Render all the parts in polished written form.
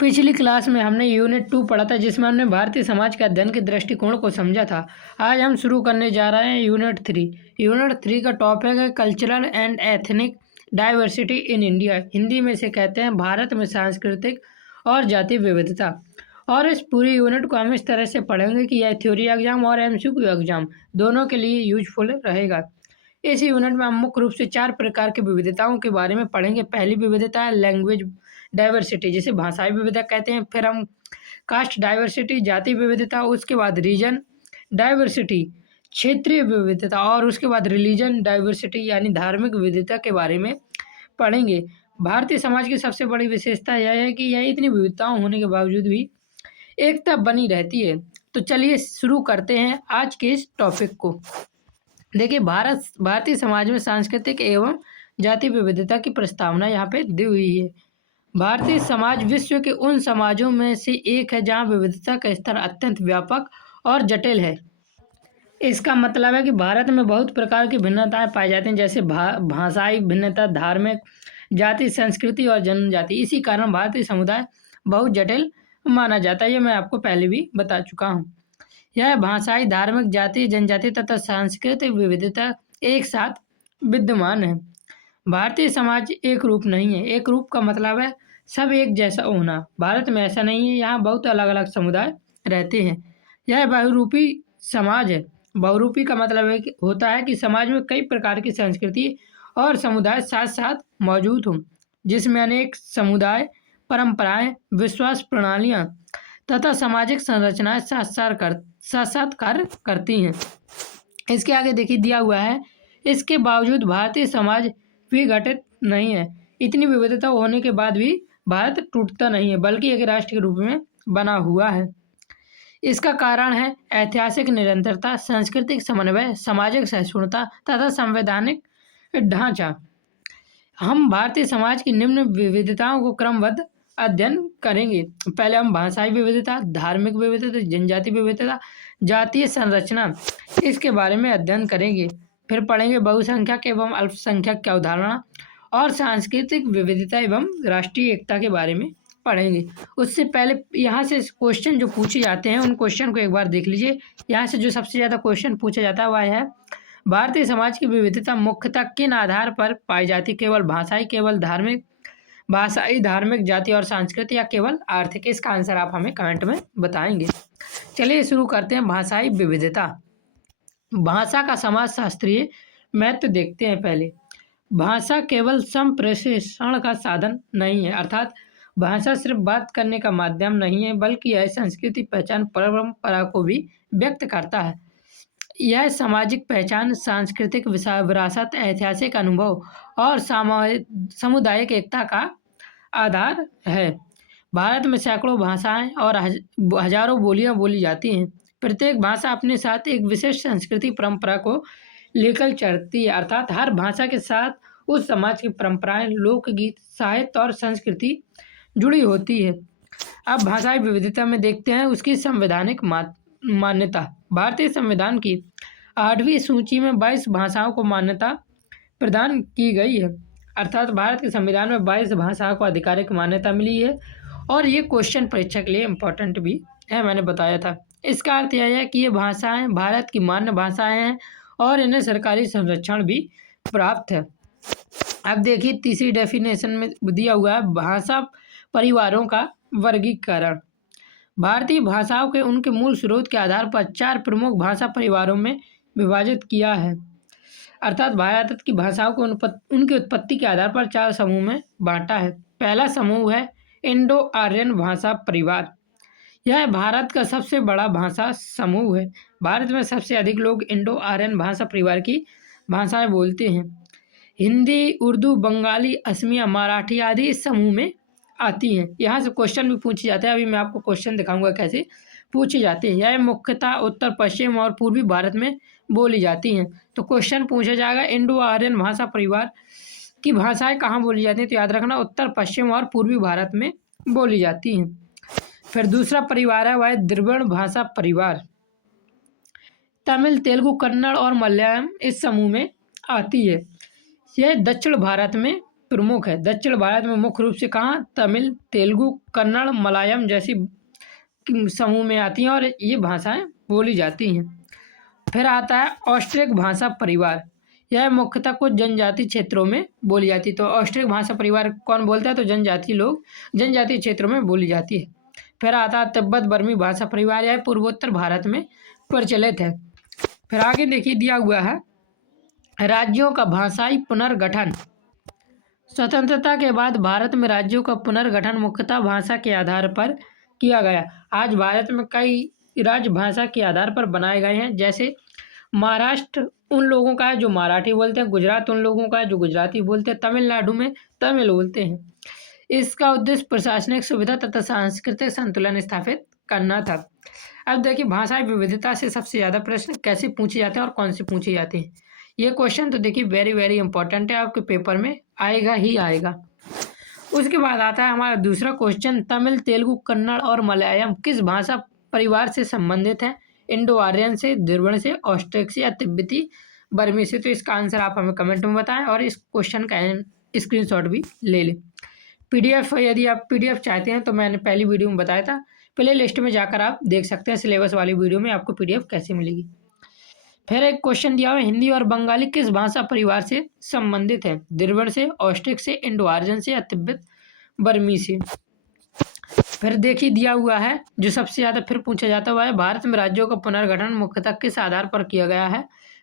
पिछली क्लास में हमने यूनिट 2 पढ़ा था, जिसमें हमने भारतीय समाज के अध्ययन के दृष्टिकोण को समझा था। आज हम शुरू करने जा रहे हैं यूनिट 3। यूनिट 3 का टॉपिक है cultural and ethnic diversity in India. Hindi में इसे कहते हैं भारत में सांस्कृतिक और जातीय विविधता। और इस पूरी यूनिट को हम इस तरह से पढ़ेंगे कि यह थ्योरी एग्जाम और MCQ एग्जाम दोनों के लिए यूजफुल रहेगा। इस यूनिट में हम मुख्य रूप से 4 प्रकार की विविधताओं के बारे में पढ़ेंगे। पहली विविधता है लैंग्वेज डाइवर्सिटी, जिसे भाषाई विविधता कहते हैं। फिर हम कास्ट डाइवर्सिटी, जातीय विविधता। उसके बाद रीजन डाइवर्सिटी, क्षेत्रीय विविधता। और उसके बाद रिलीजन डाइवर्सिटी यानी धार्मिक विविधता के बारे में पढ़ेंगे। भारतीय समाज की सबसे बड़ी विशेषता यह है कि यह इतनी विविधताओं होने के बावजूद भी एकता बनी रहती है। तो चलिए शुरू करते हैं आज के इस टॉपिक को। देखिए, भारतीय समाज में सांस्कृतिक एवं जातीय विविधता की प्रस्तावना यहाँ पे दी हुई है। भारतीय समाज विश्व के उन समाजों में से एक है जहाँ विविधता का स्तर अत्यंत व्यापक और जटिल है। इसका मतलब है कि भारत में बहुत प्रकार की भिन्नताएं पाई जाती हैं, जैसे भाषाई भिन्नता, धार्मिक, जाति, संस्कृति और जनजाति। इसी कारण भारतीय समुदाय बहुत जटिल माना जाता है। ये मैं आपको पहले भी बता चुका हूँ। यह भाषाई, धार्मिक, जातीय, जनजाति तथा सांस्कृतिक विविधता एक साथ विद्यमान है। भारतीय समाज एक रूप नहीं है। एक रूप का मतलब है सब एक जैसा होना। भारत में ऐसा नहीं है, यहाँ बहुत अलग अलग समुदाय रहते हैं। यह बहुरूपी समाज है। बहुरूपी का मतलब है होता है कि समाज में कई प्रकार की संस्कृति और समुदाय साथ साथ मौजूद हों, जिसमें अनेक समुदाय, परंपराएं, विश्वास प्रणालियाँ तथा सामाजिक संरचनाएं साथ साथ कार्य करती हैं। इसके आगे देखिए दिया हुआ है, इसके बावजूद भारतीय समाज विघटित नहीं है। इतनी विविधता होने के बाद भी भारत टूटता नहीं है, बल्कि एक राष्ट्र के रूप में बना हुआ है। इसका कारण है ऐतिहासिक निरंतरता, सांस्कृतिक समन्वय, सामाजिक सहिष्णुता तथा संवैधानिक ढांचा। हम भारतीय समाज की निम्न विविधताओं को क्रमबद्ध अध्ययन करेंगे। पहले हम भाषाई विविधता, धार्मिक विविधता, जनजातीय विविधता, जातीय संरचना, इसके बारे में अध्ययन करेंगे। फिर पढ़ेंगे बहुसंख्यक एवं अल्पसंख्यक की अवधारणा और सांस्कृतिक विविधता एवं राष्ट्रीय एकता के बारे में पढ़ेंगे। उससे पहले यहाँ से क्वेश्चन जो पूछे जाते हैं उन क्वेश्चन को एक बार देख लीजिए। यहाँ से जो सबसे ज़्यादा क्वेश्चन पूछा जाता है वह है भारतीय समाज की विविधता मुख्यतः किन आधार पर पाई जाती? केवल भाषाई, केवल धार्मिक, भाषाई, धार्मिक, जाति और संस्कृति, या केवल आर्थिक? इसका आंसर आप हमें कमेंट में बताएंगे। चलिए शुरू करते हैं। भाषाई विविधता। भाषा का समाज शास्त्रीय महत्व देखते हैं। पहले भाषा केवल संप्रेषण का साधन नहीं है, अर्थात भाषा सिर्फ बात करने का माध्यम नहीं है, बल्कि यह संस्कृति, पहचान, परंपरा को भी व्यक्त करता है। यह सामाजिक पहचान, सांस्कृतिक विरासत, ऐतिहासिक अनुभव और सामुदायिक एकता का आधार है। भारत में सैकड़ों भाषाएं और हजारों बोलियां बोली जाती हैं। प्रत्येक भाषा अपने साथ एक विशेष संस्कृति, परंपरा को लेकर चलती है, अर्थात हर भाषा के साथ उस समाज की परंपराएं, लोकगीत, साहित्य और संस्कृति जुड़ी होती है। अब भाषाई विविधता में देखते हैं उसकी संवैधानिक मान्यता। भारतीय संविधान की 8वीं सूची में 22 भाषाओं को मान्यता प्रदान की गई है, अर्थात भारत के संविधान में 22 भाषाओं को आधिकारिक मान्यता मिली है। और ये क्वेश्चन परीक्षा के लिए इम्पोर्टेंट भी है, मैंने बताया था। इसका अर्थ यह है कि ये भाषाएं भारत की मान्य भाषाएं हैं और इन्हें सरकारी संरक्षण भी प्राप्त है। अब देखिए तीसरी डेफिनेशन में दिया हुआ है भाषा परिवारों का वर्गीकरण। भारतीय भाषाओं के उनके मूल स्रोत के आधार पर 4 प्रमुख भाषा परिवारों में विभाजित किया है, अर्थात भारत की भाषाओं को उनकी उत्पत्ति के आधार पर 4 समूह में बांटा है। पहला समूह है इंडो आर्यन भाषा परिवार। यह भारत का सबसे बड़ा भाषा समूह है। भारत में सबसे अधिक लोग इंडो आर्यन भाषा परिवार की भाषाएं बोलते हैं। हिंदी, उर्दू, बंगाली, असमिया, मराठी आदि इस समूह में आती हैं। यहाँ से क्वेश्चन भी पूछे जाते हैं। अभी मैं आपको क्वेश्चन दिखाऊंगा कैसे पूछे जाते हैं। यह मुख्यतः उत्तर, पश्चिम और पूर्वी भारत में बोली जाती हैं। तो क्वेश्चन पूछा जाएगा इंडो आर्यन भाषा परिवार की भाषाएं कहाँ बोली जाती हैं? तो याद रखना उत्तर, पश्चिम और पूर्वी भारत में बोली जाती हैं। फिर दूसरा परिवार है वह द्रविड़ भाषा परिवार। तमिल, तेलुगु, कन्नड़ और मलयालम इस समूह में आती है। यह दक्षिण भारत में प्रमुख है। दक्षिण भारत में मुख्य रूप से कहाँ, तमिल, तेलुगु, कन्नड़, मलयालम जैसी समूह में आती हैं और ये भाषाएं बोली जाती हैं। फिर आता है ऑस्ट्रिक भाषा परिवार। यह मुख्यतः कुछ जनजाति क्षेत्रों में बोली जाती है। तो ऑस्ट्रिक भाषा परिवार कौन बोलता है, तो जनजाति लोग जनजातीय क्षेत्रों में बोली जाती है। फिर आता है तिब्बत बर्मी भाषा परिवार, यह पूर्वोत्तर भारत में प्रचलित है। फिर आगे देखिए दिया हुआ है राज्यों का भाषाई पुनर्गठन। स्वतंत्रता के बाद भारत में राज्यों का पुनर्गठन मुख्यतः भाषा के आधार पर किया गया। आज भारत में कई राज्य भाषा के आधार पर बनाए गए हैं। जैसे महाराष्ट्र उन लोगों का है जो मराठी बोलते हैं, गुजरात उन लोगों का है जो गुजराती बोलते हैं, तमिलनाडु में तमिल बोलते हैं। इसका उद्देश्य प्रशासनिक सुविधा तथा सांस्कृतिक संतुलन स्थापित करना था। अब देखिए भाषा विविधता से सबसे ज़्यादा प्रश्न कैसे पूछे जाते हैं और कौन से पूछे जाते हैं। ये क्वेश्चन तो देखिए वेरी वेरी इंपॉर्टेंट है, आपके पेपर में आएगा ही आएगा। उसके बाद आता है हमारा दूसरा क्वेश्चन, तमिल, तेलुगु, कन्नड़ और मलयालम किस भाषा परिवार से संबंधित है? इंडो आर्यन से, द्रविड़ से, ऑस्ट्रिक से या तिब्बती बर्मी से? तो इसका आंसर आप हमें कमेंट में बताएं और इस क्वेश्चन का स्क्रीनशॉट भी ले लें। पीडीएफ यदि आप पीडीएफ चाहते हैं तो मैंने पहली वीडियो में बताया था, प्ले लिस्ट में जाकर आप देख सकते हैं सिलेबस वाली वीडियो में आपको पीडीएफ कैसे मिलेगी। फिर एक क्वेश्चन दिया हुआ है, हिंदी और बंगाली किस भाषा परिवार से संबंधित है? द्रविड़ से, ऑस्ट्रिक से, इंडो आर्यन से या तिब्बत बर्मी से? फिर देखिए दिया हुआ है जो सबसे ज़्यादा फिर पूछा जाता हुआ है, भारत में राज्यों का पुनर्गठन मुख्यतः किस आधार पर किया गया है?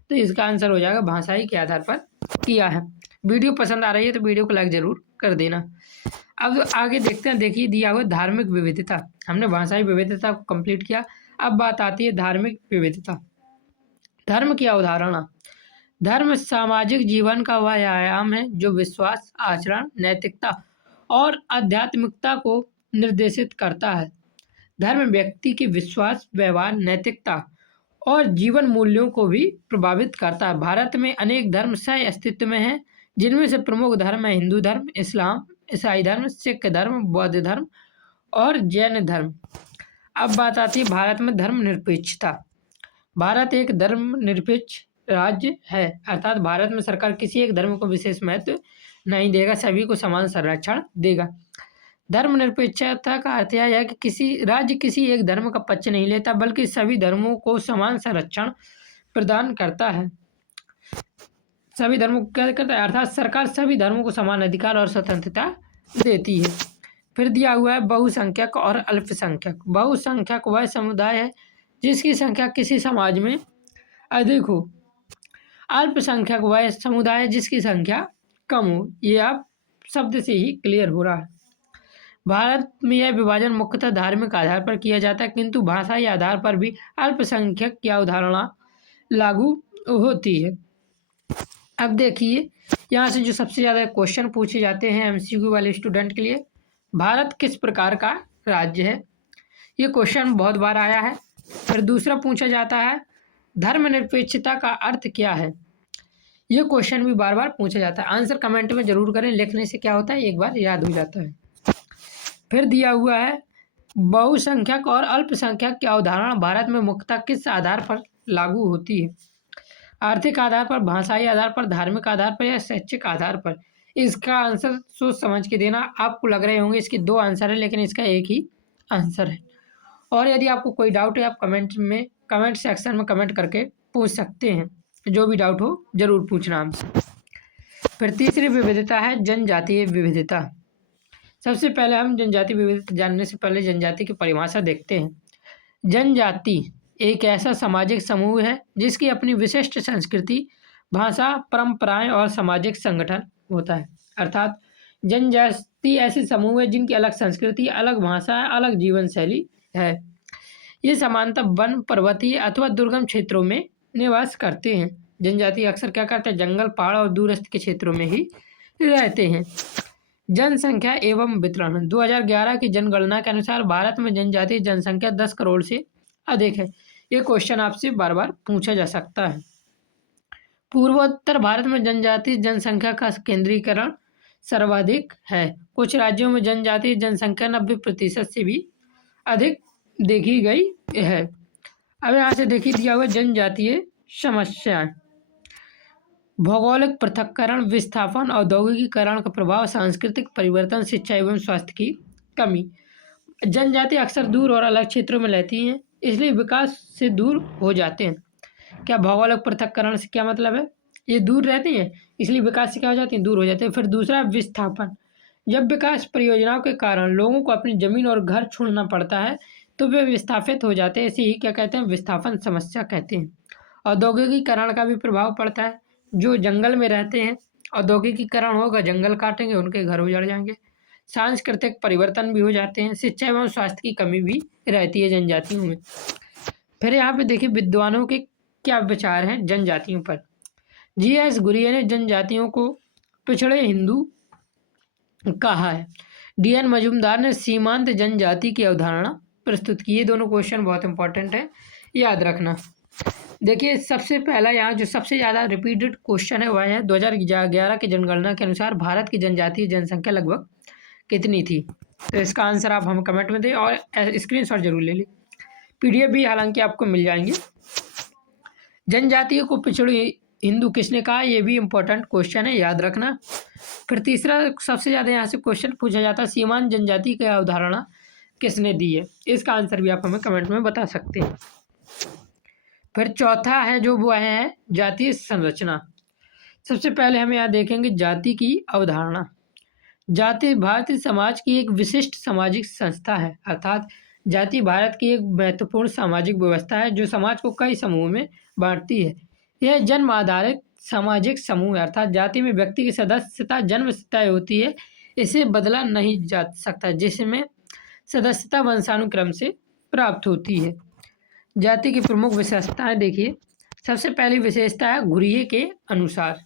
तो इसका आंसर हो जाएगा भाषाई के आधार पर किया है। वीडियो पसंद आ रही है तो वीडियो को लाइक ज़रूर कर देना। अब आगे देखते हैं, देखिए दिया हुआ धार्मिक विविधता। हमने भाषाई विविधता को कंप्लीट किया, अब बात आती है धार्मिक विविधता। धर्म की अवधारणा। धर्म सामाजिक जीवन का वह आयाम है जो विश्वास, आचरण, नैतिकता और आध्यात्मिकता को निर्देशित करता है। धर्म व्यक्ति के विश्वास, व्यवहार, नैतिकता और जीवन मूल्यों को भी प्रभावित करता है। भारत में अनेक धर्म सह अस्तित्व में हैं, जिनमें से प्रमुख धर्म है हिंदू धर्म, इस्लाम, ईसाई धर्म, सिख धर्म, बौद्ध धर्म और जैन धर्म। अब बात आती है भारत में धर्मनिरपेक्षता। भारत एक धर्मनिरपेक्ष राज्य है, अर्थात भारत में सरकार किसी एक धर्म को विशेष महत्व नहीं देगा, सभी को समान संरक्षण देगा। धर्मनिरपेक्षता का अर्थ यह है कि किसी राज्य किसी एक धर्म का पक्ष नहीं लेता, बल्कि सभी धर्मों को समान संरक्षण प्रदान करता है। सभी धर्मों को क्या करता है, अर्थात सरकार सभी धर्मों को समान अधिकार और स्वतंत्रता देती है। फिर दिया हुआ है बहुसंख्यक और अल्पसंख्यक। बहुसंख्यक वह समुदाय है जिसकी संख्या किसी समाज में अधिक हो। अल्पसंख्यक वह समुदाय है जिसकी संख्या कम हो। ये आप शब्द से ही क्लियर हो रहा है। भारत में यह विभाजन मुख्यतः धार्मिक आधार पर किया जाता है, किंतु भाषाई आधार पर भी अल्पसंख्यक की अवधारणा लागू होती है। अब देखिए यहाँ से जो सबसे ज़्यादा क्वेश्चन पूछे जाते हैं एमसीक्यू वाले स्टूडेंट के लिए, भारत किस प्रकार का राज्य है? ये क्वेश्चन बहुत बार आया है। फिर दूसरा पूछा जाता है धर्मनिरपेक्षता का अर्थ क्या है? ये क्वेश्चन भी बार बार पूछा जाता है। आंसर कमेंट में जरूर करें, लिखने से क्या होता है एक बार याद हो जाता है। फिर दिया हुआ है बहुसंख्यक और अल्पसंख्यक की अवधारणा भारत में मुख्यतः किस आधार पर लागू होती है? आर्थिक आधार पर, भाषाई आधार पर, धार्मिक आधार पर या शैक्षिक आधार पर? इसका आंसर सोच समझ के देना। आपको लग रहे होंगे इसके दो आंसर है, लेकिन इसका एक ही आंसर है। और यदि आपको कोई डाउट है आप कमेंट सेक्शन में कमेंट करके पूछ सकते हैं। जो भी डाउट हो जरूर पूछना हमसे। फिर तीसरी विविधता है जनजातीय विविधता। सबसे पहले हम जनजाति विविधता जानने से पहले जनजाति की परिभाषा देखते हैं। जनजाति एक ऐसा सामाजिक समूह है जिसकी अपनी विशिष्ट संस्कृति, भाषा, परंपराएं और सामाजिक संगठन होता है। अर्थात जनजाति ऐसे समूह है जिनकी अलग संस्कृति, अलग भाषा, अलग जीवन शैली है। ये सामान्यतः वन, पर्वतीय अथवा दुर्गम क्षेत्रों में निवास करते हैं। जनजाति अक्सर क्या करते हैं, जंगल, पहाड़ और दूरस्थ के क्षेत्रों में ही रहते हैं। जनसंख्या एवं वितरण। 2011 की जनगणना के अनुसार भारत में जनजातीय जनसंख्या 10 करोड़ से अधिक है। ये क्वेश्चन आपसे बार बार पूछा जा सकता है। पूर्वोत्तर भारत में जनजातीय जनसंख्या का केंद्रीकरण सर्वाधिक है। कुछ राज्यों में जनजातीय जनसंख्या 90% से भी अधिक देखी गई है। अब यहाँ से देखिए दिया हुआ जनजातीय समस्याएं। भौगोलिक पृथक्करण, विस्थापन, औद्योगिकीकरण का प्रभाव, सांस्कृतिक परिवर्तन, शिक्षा एवं स्वास्थ्य की कमी। जनजाति अक्सर दूर और अलग क्षेत्रों में रहती हैं, इसलिए विकास से दूर हो जाते हैं। क्या भौगोलिक पृथक्करण से क्या मतलब है? ये दूर रहती हैं, इसलिए विकास से क्या हो जाती हैं? दूर हो जाते हैं। फिर दूसरा विस्थापन, जब विकास परियोजनाओं के कारण लोगों को अपनी जमीन और घर छोड़ना पड़ता है तो वे विस्थापित हो जाते हैं। इसे ही क्या कहते हैं? विस्थापन समस्या कहते हैं। औद्योगिकीकरण का भी प्रभाव पड़ता है। जो जंगल में रहते हैं, औद्योगिकीकरण होगा, जंगल काटेंगे, उनके घर उजड़ जाएंगे। सांस्कृतिक परिवर्तन भी हो जाते हैं। शिक्षा एवं स्वास्थ्य की कमी भी रहती है जनजातियों में। फिर यहाँ पे देखिए विद्वानों के क्या विचार हैं जनजातियों पर। जी.एस. गुरिया ने जनजातियों को पिछड़े हिंदू कहा है। डी.एन. मजूमदार ने सीमांत जनजाति की अवधारणा प्रस्तुत की। ये दोनों क्वेश्चन बहुत इंपॉर्टेंट है, याद रखना। देखिए सबसे पहला यहाँ जो सबसे ज़्यादा रिपीटेड क्वेश्चन है वह है 2011 की जनगणना के अनुसार भारत की जनजातीय जनसंख्या लगभग कितनी थी? तो इसका आंसर आप हमें कमेंट में दें और स्क्रीनशॉट जरूर ले लें। PDF भी हालांकि आपको मिल जाएंगे। जनजातियों को पिछड़ी हिंदू किसने कहा? ये भी इंपॉर्टेंट क्वेश्चन है, याद रखना। फिर तीसरा सबसे ज़्यादा यहाँ से क्वेश्चन पूछा जाता है, सीमांत जनजाति की अवधारणा किसने दी है? इसका आंसर भी आप हमें कमेंट में बता सकते हैं। फिर चौथा है जो वो है जातीय संरचना। सबसे पहले हम यहाँ देखेंगे जाति की अवधारणा। जाति भारतीय समाज की एक विशिष्ट सामाजिक संस्था है, अर्थात जाति भारत की एक महत्वपूर्ण सामाजिक व्यवस्था है जो समाज को कई समूह में बांटती है। यह जन्म आधारित सामाजिक समूह है, अर्थात जाति में व्यक्ति की सदस्यता जन्म से तय होती है, इसे बदला नहीं जा सकता, जिसमें सदस्यता वंशानुक्रम से प्राप्त होती है। जाति की प्रमुख विशेषताएं देखिए। सबसे पहली विशेषता है घुरिये के अनुसार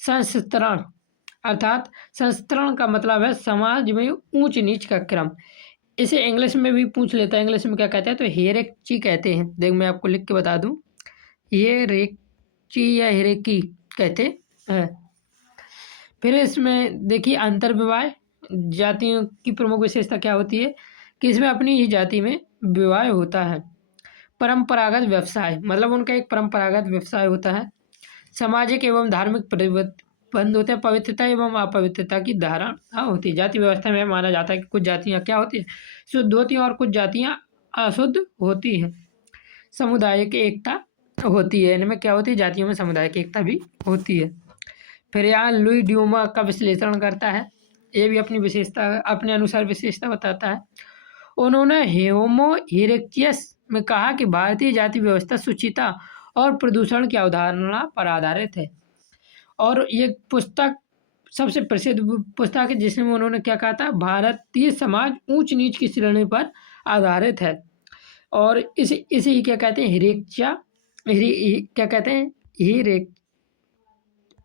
संस्तरण, अर्थात संस्तरण का मतलब है समाज में ऊंच नीच का क्रम। इसे इंग्लिश में भी पूछ लेता है, इंग्लिश में क्या कहते हैं? तो हियरर्ची कहते हैं। देख मैं आपको लिख के बता दूं, हियरर्ची या हियरर्की कहते हैं। फिर इसमें देखिए अंतर्विवाह, जातियों की प्रमुख विशेषता क्या होती है कि इसमें अपनी ही जाति में विवाह होता है। परंपरागत व्यवसाय, मतलब उनका एक परंपरागत व्यवसाय होता है। सामाजिक एवं धार्मिक प्रतिबंध होते हैं। पवित्रता एवं अपवित्रता की धारणा होती है। जाति व्यवस्था में माना जाता है कि कुछ जातियाँ क्या होती हैं? शुद्ध होती हैं और कुछ जातियाँ अशुद्ध होती हैं। सामुदायिक एकता होती है, इनमें क्या होती है? जातियों में सामुदायिक एकता भी होती है। फिर यहाँ लुई ड्यूमा का विश्लेषण करता है, ये भी अपनी विशेषता अपने अनुसार विशेषता बताता है। उन्होंने होमो इरेक्टस में कहा कि भारतीय जाति व्यवस्था सुचिता और प्रदूषण की अवधारणा पर आधारित है। और ये पुस्तक सबसे प्रसिद्ध पुस्तक है जिसमें उन्होंने क्या कहा था? भारतीय समाज ऊंच नीच की श्रेणी पर आधारित है। और इसे ही क्या कहते हैं? क्या कहते हैं?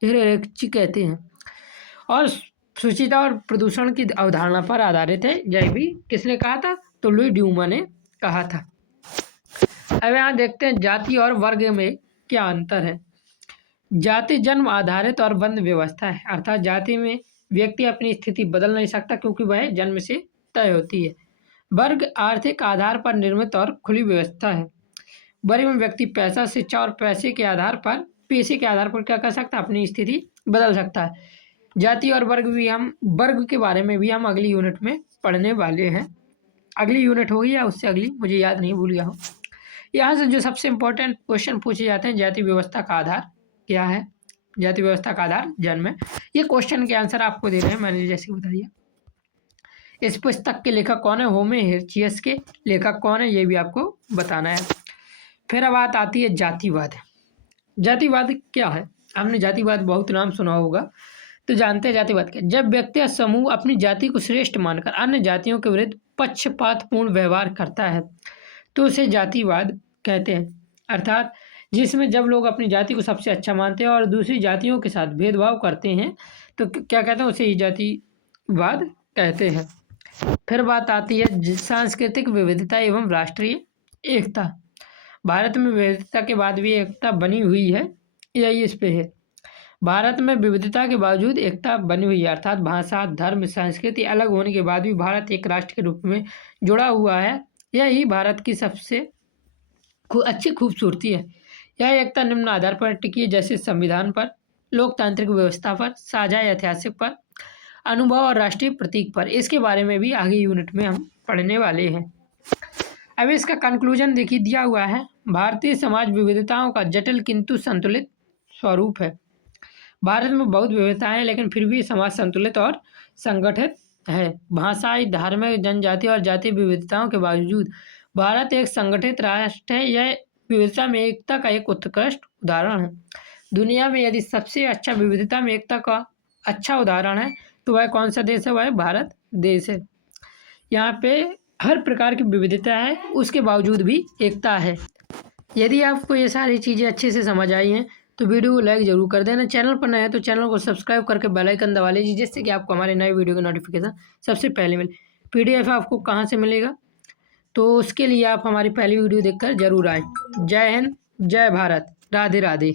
हिरेक्ची कहते हैं। और सुचिता और प्रदूषण की अवधारणा पर आधारित है। यह भी किसने कहा था? तो लुई ड्यूमा ने कहा था। अब यहाँ देखते हैं जाति और वर्ग में क्या अंतर है। जाति जन्म आधारित और बंद व्यवस्था है, अर्थात जाति में व्यक्ति अपनी स्थिति बदल नहीं सकता क्योंकि वह जन्म से तय होती है। वर्ग आर्थिक आधार पर निर्मित और खुली व्यवस्था है। वर्ग में व्यक्ति पैसा, शिक्षा और पैसे के आधार पर क्या कर सकता है? अपनी स्थिति बदल सकता है। जाति और वर्ग के बारे में भी हम अगली यूनिट में पढ़ने वाले हैं। अगली यूनिट होगी या उससे अगली, मुझे याद नहीं, भूल गया हूँ। यहाँ से जो सबसे इम्पोर्टेंट क्वेश्चन पूछे जाते हैं, जाति व्यवस्था का आधार क्या है? जाति व्यवस्था का आधार जन्म है। ये क्वेश्चन के आंसर आपको दे रहे हैं, मैंने जैसे बता दिया। इस पुस्तक के लेखक कौन है? होमो इरेक्टस के लेखक कौन है? ये भी आपको बताना है। फिर अब बात आती है जातिवाद। जातिवाद क्या है? हमने जातिवाद बहुत नाम सुना होगा, तो जानते हैं जातिवाद क्या? जब व्यक्ति या समूह अपनी जाति को श्रेष्ठ मानकर अन्य जातियों के विरुद्ध पक्षपातपूर्ण व्यवहार करता है तो उसे जातिवाद कहते हैं। अर्थात जिसमें जब लोग अपनी जाति को सबसे अच्छा मानते हैं और दूसरी जातियों के साथ भेदभाव करते हैं तो क्या कहते हैं? उसे ही जातिवाद कहते हैं। फिर बात आती है सांस्कृतिक विविधता एवं राष्ट्रीय एकता। भारत में विविधता के बाद भी एकता बनी हुई है, यही इस पे है। भारत में विविधता के बावजूद एकता बनी हुई है, अर्थात भाषा, धर्म, संस्कृति अलग होने के बाद भी भारत एक राष्ट्र के रूप में जुड़ा हुआ है। यही भारत की सबसे अच्छी खूबसूरती है। यह एकता निम्न आधार पर टिकी है, जैसे संविधान पर, लोकतांत्रिक व्यवस्था पर, साझा ऐतिहासिक पर, अनुभव और राष्ट्रीय प्रतीक पर। इसके बारे में भी आगे यूनिट में हम पढ़ने वाले हैं। अब इसका कंक्लूजन देखिए दिया हुआ है, भारतीय समाज विविधताओं का जटिल किंतु संतुलित स्वरूप है। भारत में बहुत विविधताएं हैं, लेकिन फिर भी समाज संतुलित और संगठित है। भाषाई, धार्मिक, जनजातीय और जातीय विविधताओं के बावजूद भारत एक संगठित राष्ट्र है। यह विविधता में एकता का एक उत्कृष्ट उदाहरण है। दुनिया में यदि सबसे अच्छा विविधता में एकता का अच्छा उदाहरण है तो वह कौन सा देश है? वह भारत देश है। यहाँ पे हर प्रकार की विविधता है, उसके बावजूद भी एकता है। यदि आपको ये सारी चीज़ें अच्छे से समझ आई हैं तो वीडियो को लाइक ज़रूर कर देना। चैनल पर नए हैं तो चैनल को सब्सक्राइब करके बेल आइकन दबा लीजिए, जिससे कि आपको हमारे नए वीडियो का नोटिफिकेशन सबसे पहले मिले। PDF आपको कहाँ से मिलेगा? तो उसके लिए आप हमारी पहली वीडियो देखकर ज़रूर आएँ। जय हिंद, जय भारत, राधे राधे।